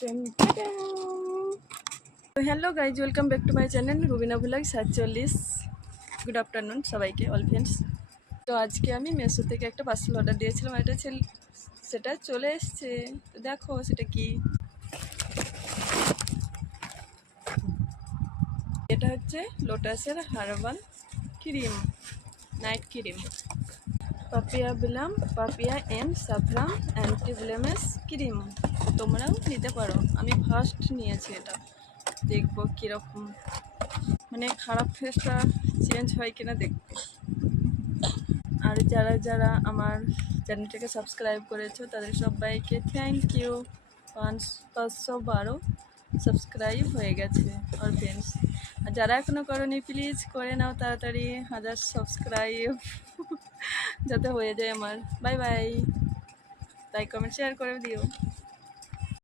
তো hello guys, welcome back to my channel Rubina vlog 47। Good afternoon সবাইকে, all friends. তো আজকে আমি মেসো থেকে একটা পার্সেল অর্ডার দিয়েছিলাম, সেটা চলে এসছে। তো দেখো সেটা কি। এটা হচ্ছে লোটাসের herbal cream, night cream. Papaya and saffron anti blemish cream. তোমরাও নিতে পারো। আমি ফার্স্ট নিয়েছি এটা, দেখবো কীরকম, মানে খারাপ ফেসটা চেঞ্জ হয় কিনা দেখবো। আর যারা যারা আমার চ্যানেলটাকে সাবস্ক্রাইব করেছো তাদের সবাইকে থ্যাংক ইউ। 512 সাবস্ক্রাইব হয়ে গেছে আর ফ্রেন্ডস। আর যারা এখনও করোনি প্লিজ করে নাও তাড়াতাড়ি, 1000 সাবস্ক্রাইব যাতে হয়ে যায় আমার। Bye bye. Like comment share করে দিও।